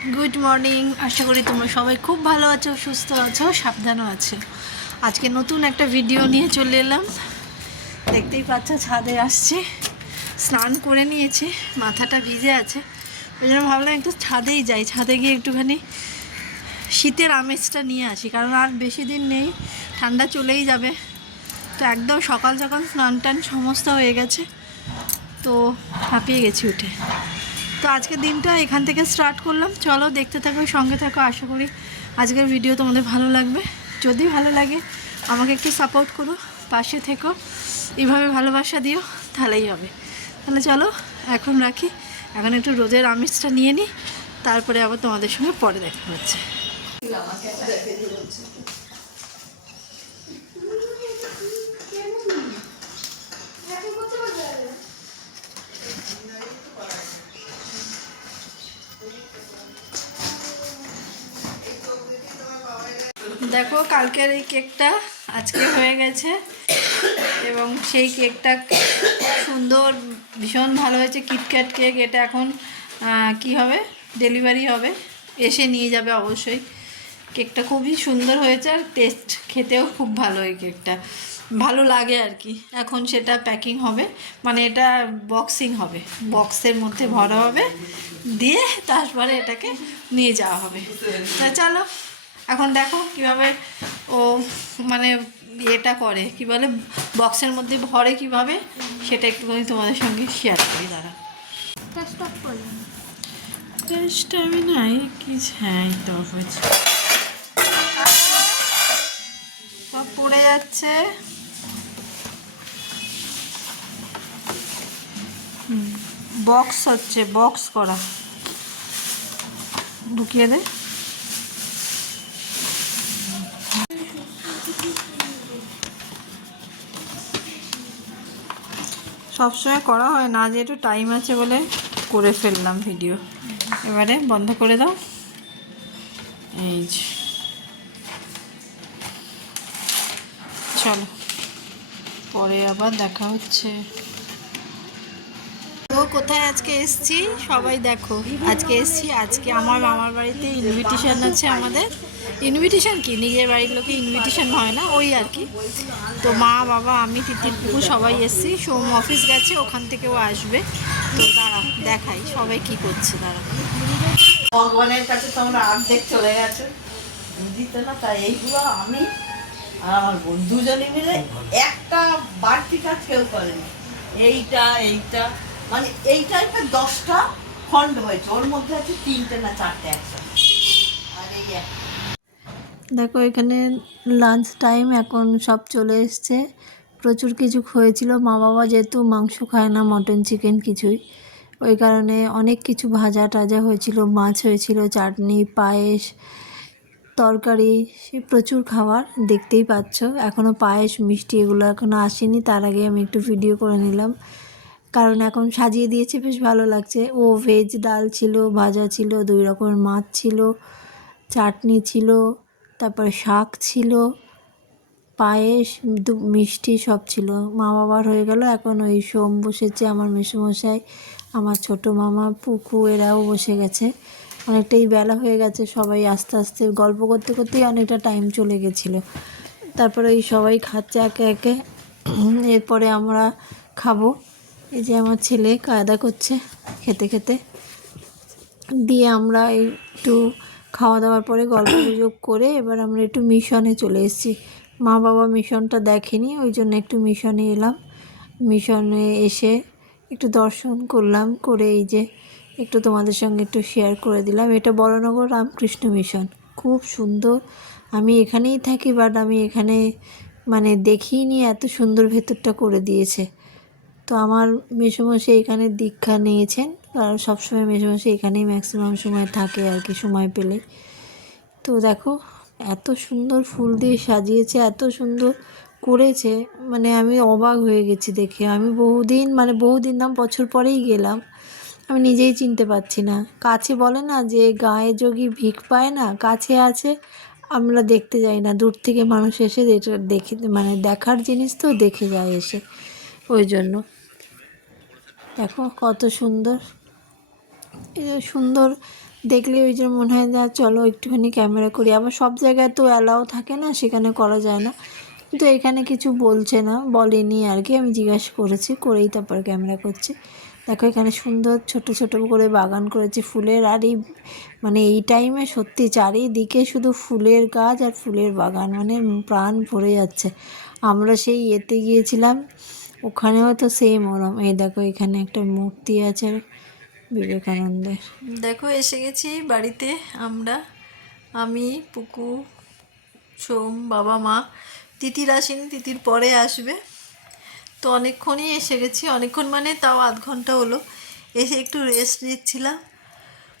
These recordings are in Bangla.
Good morning. আশা করি তোমরা সবাই খুব ভালো আছো, সুস্থ আছো, সাবধানও আছো। আজকে নতুন একটা ভিডিও নিয়ে চলে এলাম। দেখতেই পাচ্ছ ছাদে আসছে, স্নান করে নিয়েছে, মাথাটা ভিজে আছে। ওই জন্য ভাবলাম একটু ছাদেই যাই, ছাদে গিয়ে একটুখানি শীতের আমেজটা নিয়ে আসি, কারণ আর বেশি দিন নেই, ঠান্ডা চলেই যাবে। তো একদম সকাল সকাল স্নান টান সমস্ত হয়ে গেছে, তো হাঁপিয়ে গেছি উঠে। তো আজকের দিনটা এখান থেকে স্টার্ট করলাম। চলো দেখতে থাকো, সঙ্গে থাকো। আশা করি আজকের ভিডিও তোমাদের ভালো লাগবে। যদি ভালো লাগে আমাকে একটু সাপোর্ট করো, পাশে থেকো, এইভাবে ভালোবাসা দিও, তাহলেই হবে। তাহলে চলো এখন রাখি, এখন একটু রোদের আমেজটা নিয়ে নিই, তারপরে আবার তোমাদের সঙ্গে পরে দেখা হচ্ছে। দেখো কালকের এই কেকটা আজকে হয়ে গেছে, এবং সেই কেকটা সুন্দর, ভীষণ ভালো হয়েছে। KitKat cake. এটা এখন কি হবে, ডেলিভারি হবে, এসে নিয়ে যাবে অবশ্যই। কেকটা খুবই সুন্দর হয়েছে, আর টেস্ট খেতেও খুব ভালো। এই কেকটা ভালো লাগে আর কি। এখন সেটা প্যাকিং হবে, মানে এটা বক্সিং হবে, বক্সের মধ্যে ভরা হবে, দিয়ে তারপরে এটাকে নিয়ে যাওয়া হবে। তা চলো এখন দেখো কিভাবে ও মানে এটা করে, কি বলে, বক্সের মধ্যে ভরে কিভাবে, সেটা একটুখানি তোমাদের সঙ্গে শেয়ার করি। দাঁড়া, টেস্ট আমি নাই কি, হ্যাঁ এই তো হয়েছে, সব পড়ে যাচ্ছে। বক্স হচ্ছে, বক্স করা, ঢুকিয়ে দে। সবসময় করা হয় না, যে একটু টাইম আছে বলে করে ফেললাম ভিডিও। এবারে বন্ধ করে দাও। এই যে চলো, পরে আবার দেখা হচ্ছে। তো কোথায় আজকে এসছি সবাই দেখো, আজকে এসছি, আজকে আমার মামার বাড়িতে ইনভিটেশন আছে আমাদের। ইনভিটেশন কি, নিজের বাড়ির লোকে ইনভিটেশন হয় না, ওই আর কি। তো মা, বাবা, আমি, তিতির পুকু সবাই এসছি। সোম অফিস গেছে, ওখান থেকেও আসবে। তো দাঁড়া দেখাই সবাই কি করছে। দাঁড়া, ভগবানের কাছে তোমরা অর্ধেক চলে গেছে, বুঝিতে না। তাই এইগুলো আমি আর আমার বোন দুজনে মিলে একটা বাড়তি কাজ কেউ করেনি। এইটা এইটা মানে এইটা একটা 10টা খণ্ড হয়েছে, ওর মধ্যে আছে 3টে না 4টে একসাথে। আর এই দেখো এখানে লাঞ্চ টাইম, এখন সব চলে এসছে। প্রচুর কিছু হয়েছিল, মা বাবা যেহেতু মাংস খায় না, মটন চিকেন কিছুই, ওই কারণে অনেক কিছু ভাজা টাজা হয়েছিল, মাছ হয়েছিল, চাটনি, পায়েস, তরকারি, সে প্রচুর খাবার। দেখতেই পাচ্ছ এখনও পায়েস, মিষ্টি এগুলো এখনও আসেনি, তার আগে আমি একটু ভিডিও করে নিলাম, কারণ এখন সাজিয়ে দিয়েছে, বেশ ভালো লাগছে। ও ভেজ ডাল ছিল, ভাজা ছিল, 2 রকমের মাছ ছিল, চাটনি ছিল, তারপরে শাক ছিল, পায়েস, মিষ্টি সব ছিল। মা বাবার হয়ে গেল, এখন ওই সোম বসেছে, আমার মেসোমশাই, আমার ছোটো মামা, পুকু, এরাও বসে গেছে। অনেকটাই বেলা হয়ে গেছে, সবাই আস্তে আস্তে গল্প করতে করতেই অনেকটা টাইম চলে গেছিলো। তারপরে ওই সবাই খাচ্ছে একে একে, এরপরে আমরা খাবো। এই যে আমার ছেলে কায়দা করছে খেতে খেতে, দিয়ে আমরা একটু খাওয়া দাওয়ার পরে গল্প গুজব করে এবার আমরা একটু মিশনে চলে এসেছি। মা বাবা মিশনটা দেখেনি, ওই জন্য একটু মিশনে এলাম। মিশনে এসে একটু দর্শন করলাম, করে এই যে একটু তোমাদের সঙ্গে একটু শেয়ার করে দিলাম। এটা বড়নগর রামকৃষ্ণ মিশন, খুব সুন্দর। আমি এখানেই থাকি, বাট আমি এখানে মানে দেখিনি, এত সুন্দর ভেতরটা করে দিয়েছে। তো আমার মেসোমশাই এখানে দীক্ষা নিয়েছেন, আর সবসময় মেসোমশাই এখানেই ম্যাক্সিমাম সময় থাকে আর কি, সময় পেলে। তো দেখো এত সুন্দর ফুল দিয়ে সাজিয়েছে, এত সুন্দর করেছে, মানে আমি অবাক হয়ে গেছি দেখে। আমি বহুদিন না, বছর পরেই গেলাম, আমি নিজেই চিনতে পারছি না। কাছে বলে না যে গায়ে যোগী ভিক পায় না, কাছে আছে, আমরা দেখতে যাই না, দূর থেকে মানুষ এসে এটা দেখে, মানে দেখার জিনিস তো দেখে যায় এসে, ওই জন্য। দেখো কত সুন্দর, এই সুন্দর দেখলে ওই জন্য মনে হয় যা চলো একটুখানি ক্যামেরা করি। আবার সব জায়গায় তো অ্যালাও থাকে না, সেখানে করা যায় না। কিন্তু এখানে কিছু বলছে না, বলেনি আর কি। আমি জিজ্ঞাসা করেছি, করেই তারপরে ক্যামেরা করছি। দেখো এখানে সুন্দর ছোট ছোট করে বাগান করেছে ফুলের। আর এই মানে এই টাইমে সত্যি চারিদিকে শুধু ফুলের গাছ আর ফুলের বাগান, মানে প্রাণ ভরে যাচ্ছে। আমরা সেই এতে গিয়েছিলাম, ওখানেও তো সেম ওরম। এই দেখো এখানে একটা মূর্তি আছে বিবেকানন্দের। দেখো এসে গেছি বাড়িতে আমরা, আমি, পুকু, সোম, বাবা, মা। তিতির আসেনি, তিতির পরে আসবে। তো অনেকক্ষণই এসে গেছি, অনেকক্ষণ মানে তাও আধ ঘন্টা হলো। এসে একটু রেস্ট নিচ্ছিলাম।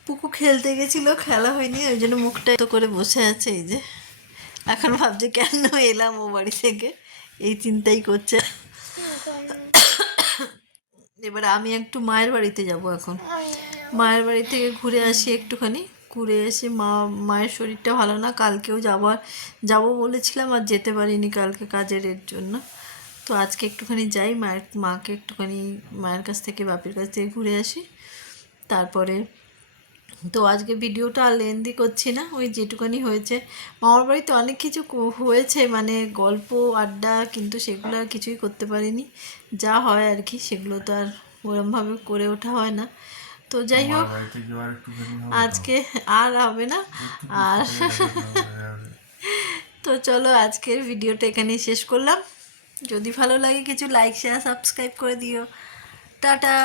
পুকু খেলতে গেছিলো, খেলা হয়নি, ওই জন্য মুখটা এত করে বসে আছে। এই যে এখন ভাবছে কেন এলাম ও বাড়ি থেকে, এই চিন্তাই করছে। এবার আমি একটু মায়ের বাড়িতে যাব এখন। মায়ের বাড়ি থেকে ঘুরে আসি একটুখানি, ঘুরে এসে মায়ের শরীরটা ভালো না, কালকেও যাব বলেছিলাম আর যেতে পারিনি কালকে কাজের এর জন্য। তো আজকে একটুখানি যাই মাকে একটুখানি মায়ের কাছ থেকে বাপির কাছ থেকে ঘুরে আসি। তারপরে তো আজকে ভিডিওটা আর লেন্দি করছি না, ওই যেটুকানি হয়েছে। মামার বাড়িতে অনেক কিছু হয়েছে, মানে গল্প আড্ডা, কিন্তু সেগুলো আর কিছুই করতে পারিনি। যা হয় আর কি, সেগুলো তো আর ওরমভাবে করে ওঠা হয় না। তো যাই হোক, আজকে আর হবে না। আর তো চলো আজকের ভিডিওটা এখানেই শেষ করলাম। যদি ভালো লাগে কিছু লাইক শেয়ার সাবস্ক্রাইব করে দিও। টাটা।